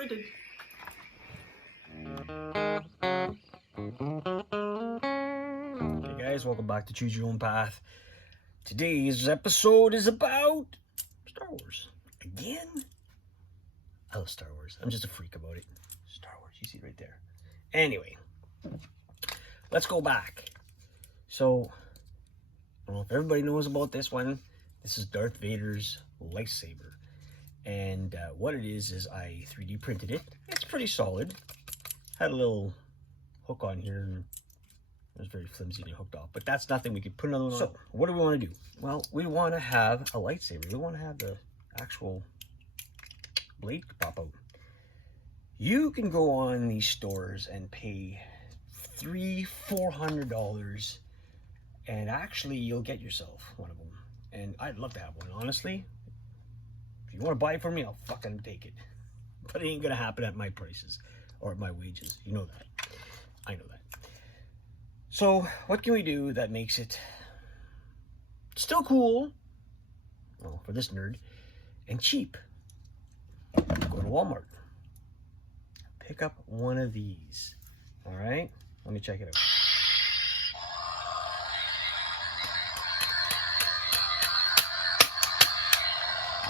printed. Hey guys, welcome back to Choose Your Own Path. Today's episode is about Star Wars. Again? I love Star Wars. I'm just a freak about it. Star Wars, you see it right there. Anyway, let's go back. So, I don't know if everybody knows about this one. This is Darth Vader's lightsaber. And what it is I 3D printed it. It's pretty solid. Had a little hook on here and it was very flimsy and hooked off. But that's nothing. We could put another one on. So, what do we want to do? Well, we want to have a lightsaber. We want to have the actual blade pop out. You can go on these stores and pay $300-400 and actually you'll get yourself one of them. And I'd love to have one, honestly. If you want to buy it for me, I'll fucking take it. But it ain't gonna happen at my prices or at my wages. You know that. I know that. So what can we do that makes it still cool, well, for this nerd, and cheap? Go to Walmart. Pick up one of these. All right, let me check it out.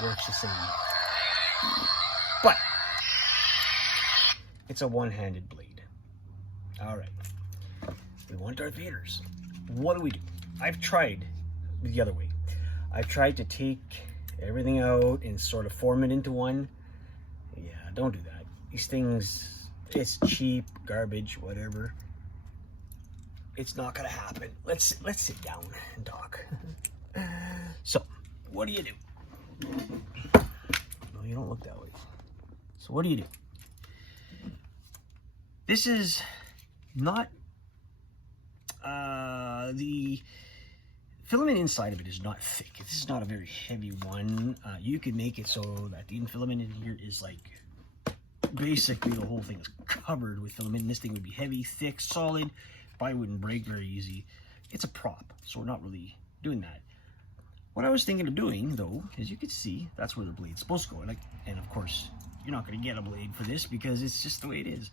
Works the same, but it's a one-handed blade. All right, we want Darth Vader's. What do? I've tried the other way. I've tried to take everything out and sort of form it into one. Yeah, don't do that. These things, it's cheap, garbage, whatever. It's not gonna happen. Let's sit down and talk. So, what do? No, you don't look that way. So what do? This is not the filament inside of it is not thick. This is not a very heavy one. You can make it so that the filament in here is like basically the whole thing is covered with filament. And this thing would be heavy, thick, solid. Probably wouldn't break very easy. It's a prop, so we're not really doing that. What I was thinking of doing, though, as you can see, that's where the blade's supposed to go. And of course, you're not going to get a blade for this because it's just the way it is.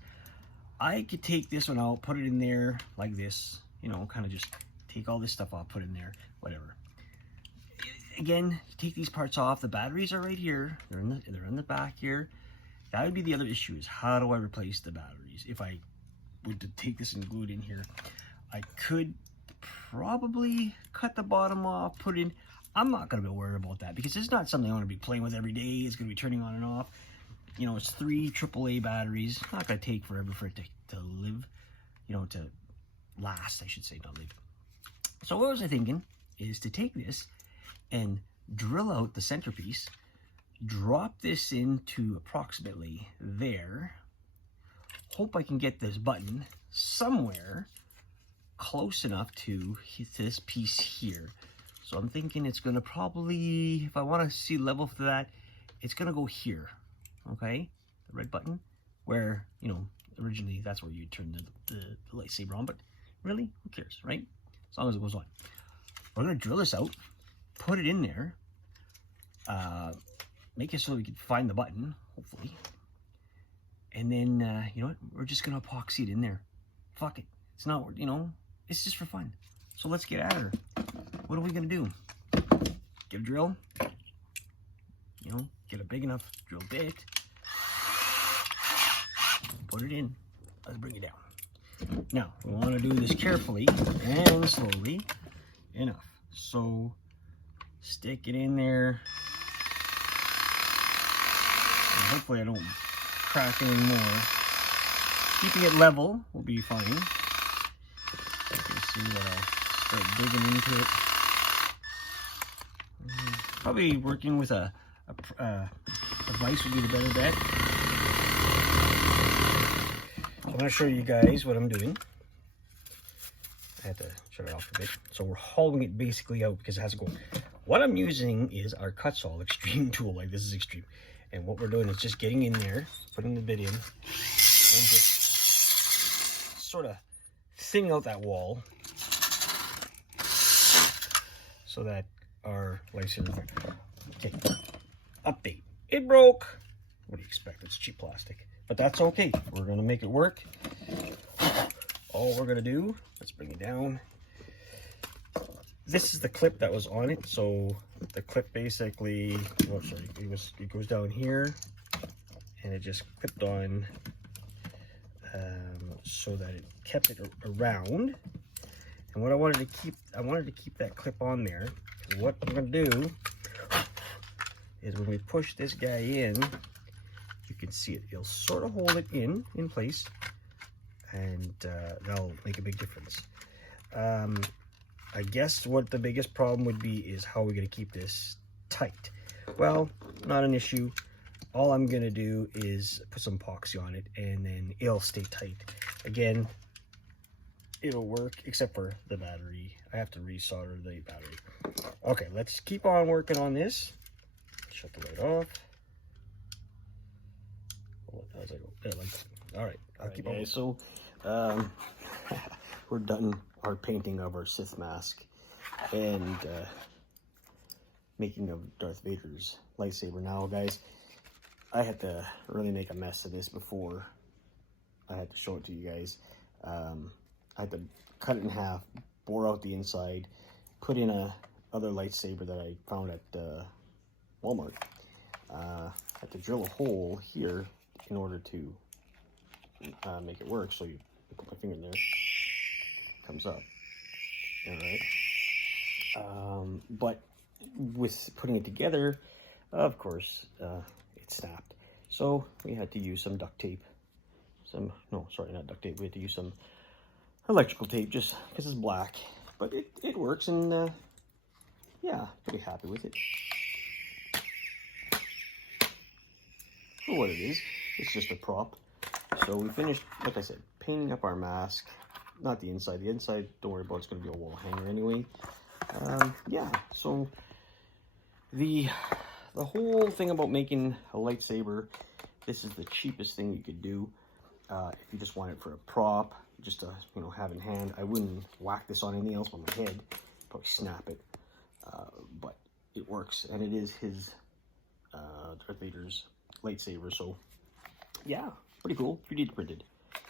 I could take this one out, put it in there like this, you know, kind of just take all this stuff off, put it in there, whatever. Again, take these parts off. The batteries are right here. They're in the back here. That would be the other issue, is how do I replace the batteries? If I were to take this and glue it in here, I could probably cut the bottom off, put it in. I'm not going to be worried about that because it's not something I want to be playing with every day. It's going to be turning on and off. You know, it's 3 AAA batteries. Not going to take forever for it to live, you know, to last, I should say, not live. So what was I thinking is to take this and drill out the centerpiece, drop this into approximately there. Hope I can get this button somewhere close enough to hit this piece here. So I'm thinking it's going to probably, if I want to see level for that, it's going to go here, okay? The red button, where, you know, originally that's where you turn the lightsaber on, but really, who cares, right? As long as it goes on. We're going to drill this out, put it in there, make it so we can find the button, hopefully. And then, you know what, we're just going to epoxy it in there. Fuck it. It's not, you know, it's just for fun. So let's get at her. What are we going to do? Get a drill, you know, get a big enough drill bit, put it in, let's bring it down. Now, we want to do this carefully and slowly enough. So, stick it in there, and hopefully I don't crack any more. Keeping it level will be fine. You can see that I'll start digging into it. Probably working with a vise would be the better bet. So I'm going to show you guys what I'm doing. I had to shut it off a bit. So we're holding it basically out because it has to go. What I'm using is our Cutsall Extreme tool. Like, this is extreme. And what we're doing is just getting in there, putting the bit in, and just sort of thinning out that wall so that our lightsaber. Okay, update. It broke. what do you expect? It's cheap plastic. But that's okay. We're going to make it work. All we're going to do, let's bring it down. This is the clip that was on it. So the clip basically, oh sorry, it goes down here, and it just clipped on so that it kept it around. And what I wanted to keep that clip on there. What I'm going to do is when we push this guy in, you can see it. It'll sort of hold it in place, and that'll make a big difference. I guess what the biggest problem would be is how we're going to keep this tight. Well, not an issue. All I'm going to do is put some epoxy on it, and then it'll stay tight. Again, it'll work, except for the battery. I have to resolder the battery. Okay, let's keep on working on this. Shut the light off. How does I go? There, like that. All right, I'll keep on. So, we're done our painting of our Sith mask and making of Darth Vader's lightsaber. Now, guys, I had to really make a mess of this before I had to show it to you guys. I had to cut it in half, bore out the inside, put in a other lightsaber that I found at Walmart. I had to drill a hole here in order to make it work. So you put my finger in there, comes up. All right. But with putting it together, of course, it snapped. So we had to use some duct tape. No, sorry, not duct tape. We had to use some electrical tape just because it's black. But it works, and yeah, pretty happy with it. For what it is, it's just a prop. So we finished, like I said, painting up our mask. Not the inside. The inside, don't worry about it. It's going to be a wall hanger anyway. Yeah, so the whole thing about making a lightsaber, this is the cheapest thing you could do. If you just want it for a prop, just to, you know, have in hand. I wouldn't whack this on anything else on my head. Probably snap it. But it works, and it is his Darth Vader's lightsaber. So yeah, pretty cool. 3D printed.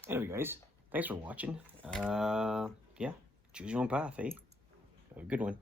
Anyway, guys, thanks for watching. Yeah, choose your own path, eh? Have a good one.